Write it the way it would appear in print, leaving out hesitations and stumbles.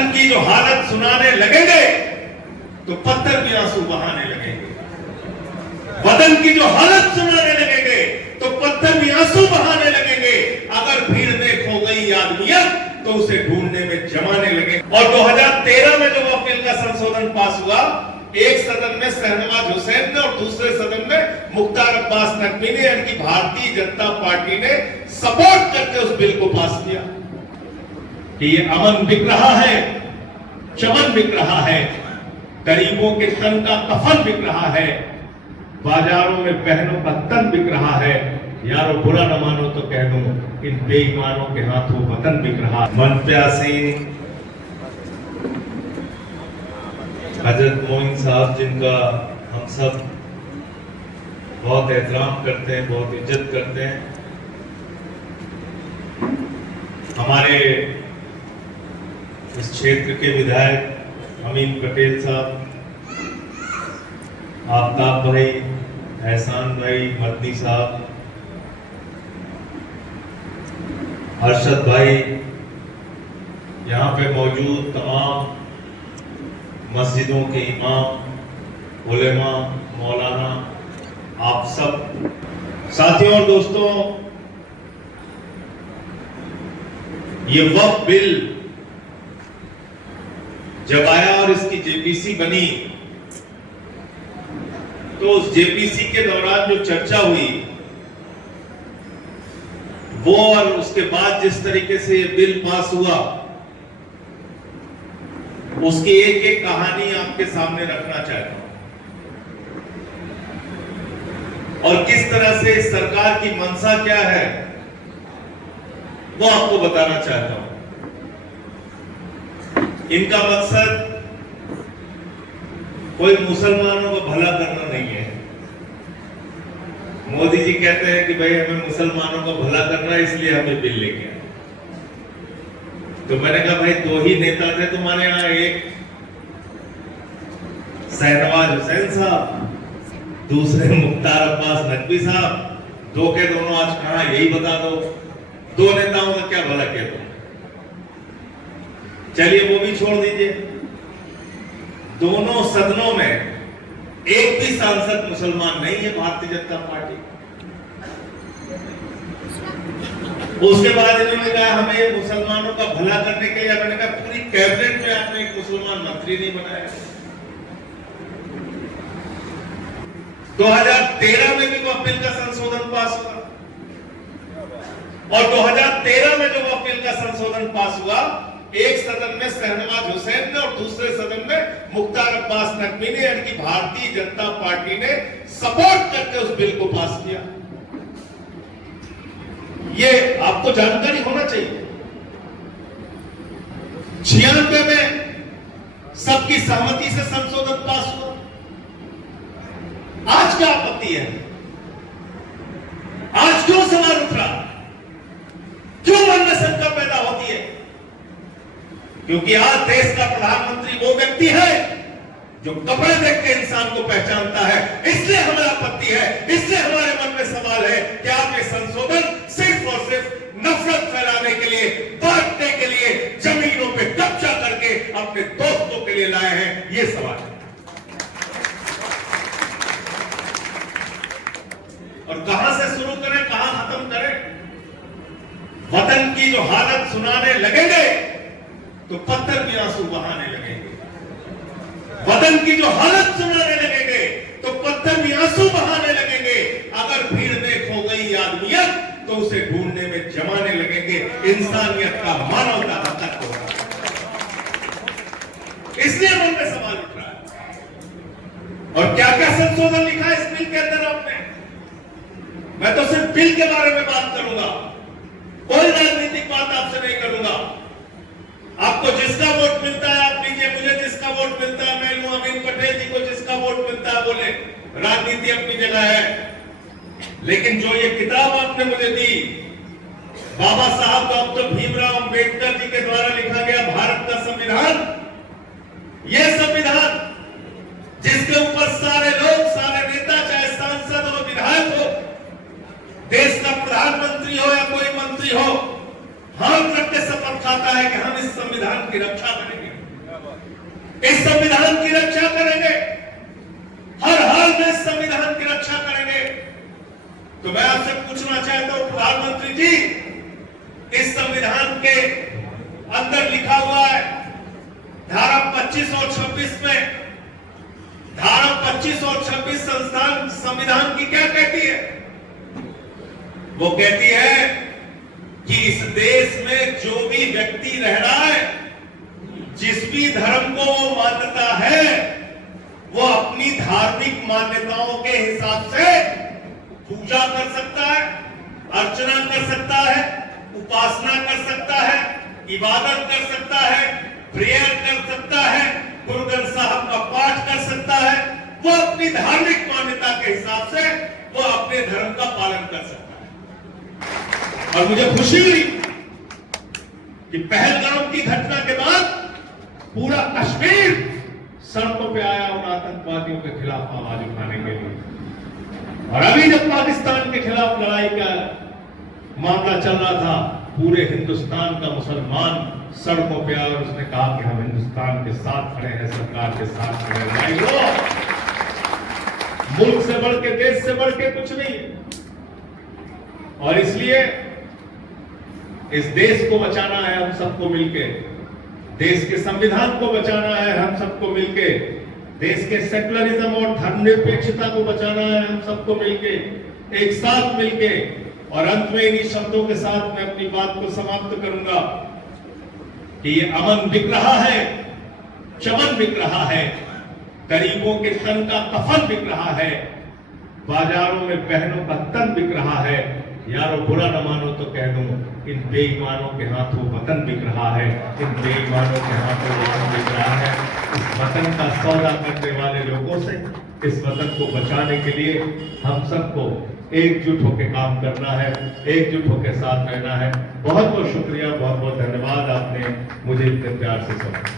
वतन की जो हालत सुनाने लगेंगे तो पत्थर भी आंसू बहाने लगेंगे। वतन की जो हालत सुनाने लगेंगे तो पत्थर भी आंसू बहाने लगेंगे। अगर भीड़ देख हो गई आदमियत तो उसे ढूंढने में जमाने लगेंगे। और 2013 में जो वकील का संशोधन पास हुआ, एक सदन में शहनवाज हुसैन ने और दूसरे सदन में मुख्तार अब्बास नकवी ने, यानी कि भारतीय जनता पार्टी ने सपोर्ट करके उस बिल को पास किया कि ये अमन बिक रहा है, चमन बिक रहा है, गरीबों के तन का कफन बिक रहा है, बाजारों में बहनों का तन बिक रहा है। यारो बुरा न मानो तो कह दूं, इन बेईमानों के हाथों वतन बिक रहा। मन प्यासी हजरत मोइन साहब, जिनका हम सब बहुत एहतराम करते हैं, बहुत इज्जत करते हैं, हमारे इस क्षेत्र के विधायक अमीन पटेल साहब, आफ्ताब भाई, एहसान भाई, मदनी साहब, अरशद भाई, यहाँ पे मौजूद तमाम मस्जिदों के इमाम, उलेमा, मौलाना, आप सब साथियों और दोस्तों, ये वक्फ बिल जब आया और इसकी जेपीसी बनी तो उस जेपीसी के दौरान जो चर्चा हुई वो, और उसके बाद जिस तरीके से ये बिल पास हुआ, उसकी एक एक कहानी आपके सामने रखना चाहता हूं और किस तरह से सरकार की मंशा क्या है वो आपको बताना चाहता हूं। इनका मकसद कोई मुसलमानों को भला करना नहीं है। मोदी जी कहते हैं कि भाई हमें मुसलमानों को भला करना है, इसलिए हमें बिल लेके आए। तो मैंने कहा भाई दो ही नेता थे तुम्हारे यहाँ, एक शहनवाज हुसैन साहब, दूसरे मुख्तार अब्बास नकवी साहब, दो के दोनों आज कहां यही बता दो। दो नेताओं का क्या भला किया तुम? चलिए वो भी छोड़ दीजिए, दोनों सदनों में एक भी सांसद मुसलमान नहीं है भारतीय जनता पार्टी। उसके बाद इन्होंने कहा हमें मुसलमानों का भला करने के लिए, मैंने कहा पूरी कैबिनेट में आपने एक मुसलमान मंत्री नहीं बनाया। 2013 में भी वक्फ बिल का संशोधन पास हुआ और 2013 में जो वक्फ बिल का संशोधन पास हुआ, एक सदन में शहनवाज हुसैन ने और दूसरे सदन में मुख्तार अब्बास नकवी ने, यानी कि भारतीय जनता पार्टी ने सपोर्ट करके उस बिल को पास किया। ये आपको जानकारी होना चाहिए। 96 में सबकी सहमति से संशोधन पास हुआ। आज क्या आपत्ति है? आज क्यों सवाल उठ रहा? क्यों मन में शंका पैदा होती है? क्योंकि आज देश का प्रधानमंत्री वो व्यक्ति है जो कपड़े देख के इंसान को पहचानता है। इसलिए हमें आपत्ति है, इसलिए हमारे मन में सवाल है कि आप ये संशोधन सिर्फ और सिर्फ नफरत फैलाने के लिए, बांटने के लिए, जमीनों पे कब्जा करके अपने दोस्तों के लिए लाए हैं, ये सवाल है। और कहां से शुरू करें, कहां खत्म करें? वतन की जो हालत सुनाने लगेंगे तो पत्थर भी आंसू बहाने लगेंगे। वतन की जो हालत सुनाने लगेंगे तो पत्थर भी आंसू बहाने लगेंगे। अगर भीड़ देख हो गई आदमियत तो उसे ढूंढने में जमाने लगेंगे। इंसानियत का, मानवता का तत्व होगा। इसलिए मन में सवाल उठ रहा है। और क्या क्या संशोधन लिखा है इस बिल के अंदर आपने? मैं तो सिर्फ बिल के बारे में बात करूंगा, कोई राजनीतिक बात आपसे नहीं करूंगा। आपको जिसका वोट मिलता है आप लीजिए, मुझे जिसका वोट मिलता है मैं लूं, अमीन पटेल जी को जिसका वोट मिलता है बोले, राजनीति अपनी जगह है। लेकिन जो ये किताब आपने मुझे दी, बाबा साहब डॉक्टर भीमराव अंबेडकर जी के द्वारा लिखा गया भारत का संविधान, यह संविधान जिसके ऊपर सारे लोग, सारे नेता, चाहे सांसद हो, विधायक हो, देश का प्रधानमंत्री हो या कोई मंत्री हो, हाथ रख के शपथ खाता है कि हम इस संविधान की रक्षा करेंगे। इस संविधान की रक्षा करेंगे, हर हाल में इस संविधान की रक्षा करेंगे। तो मैं आपसे पूछना चाहता हूं प्रधानमंत्री जी, इस संविधान के अंदर लिखा हुआ है धारा 25 और 26 में, धारा 25 और 26 संविधान की क्या कहती है? वो कहती है कि इस देश में जो भी व्यक्ति रह रहा है, जिस भी धर्म को वो मान्यता है, वो अपनी धार्मिक मान्यताओं के हिसाब से पूजा कर सकता है, अर्चना कर सकता है, उपासना कर सकता है, इबादत कर सकता है, प्रेयर कर सकता है, गुरु ग्रंथ साहब का पाठ कर सकता है। वो अपनी धार्मिक मान्यता के हिसाब से वो अपने धर्म का पालन कर सकता है। और मुझे खुशी हुई कि पहलगाम की घटना के बाद पूरा कश्मीर सड़कों पे आया उन आतंकवादियों के खिलाफ आवाज उठाने के लिए। और अभी जब पाकिस्तान के खिलाफ लड़ाई का मामला चल रहा था, पूरे हिंदुस्तान का मुसलमान सड़कों पे आया और उसने कहा कि हम हिंदुस्तान के साथ खड़े हैं, सरकार के साथ खड़े हैं। लड़ाई लो, मुल्क से बढ़ के, देश से बढ़ के कुछ नहीं है। और इसलिए इस देश को बचाना है हम सबको मिलके, देश के संविधान को बचाना है हम सबको मिलके, देश के सेकुलरिज्म और धर्मनिरपेक्षता को बचाना है हम सबको मिलके, एक साथ मिलके। और अंत में इन्हीं शब्दों के साथ मैं अपनी बात को समाप्त करूंगा कि ये अमन बिक रहा है, चमन बिक रहा है, गरीबों के तन का कफन बिक रहा है, बाजारों में बहनों का तन बिक रहा है। यारो बुरा न मानो तो कह दूं, इन बेईमानों के हाथों वतन बिक रहा है, इन बेईमानों के हाथों वतन बिक रहा है। इस वतन का सौदा करने वाले लोगों से, इस वतन को बचाने के लिए हम सबको एकजुट होकर काम करना है, एकजुट होकर साथ रहना है। बहुत बहुत शुक्रिया, बहुत बहुत धन्यवाद, आपने मुझे इतने प्यार से सुना।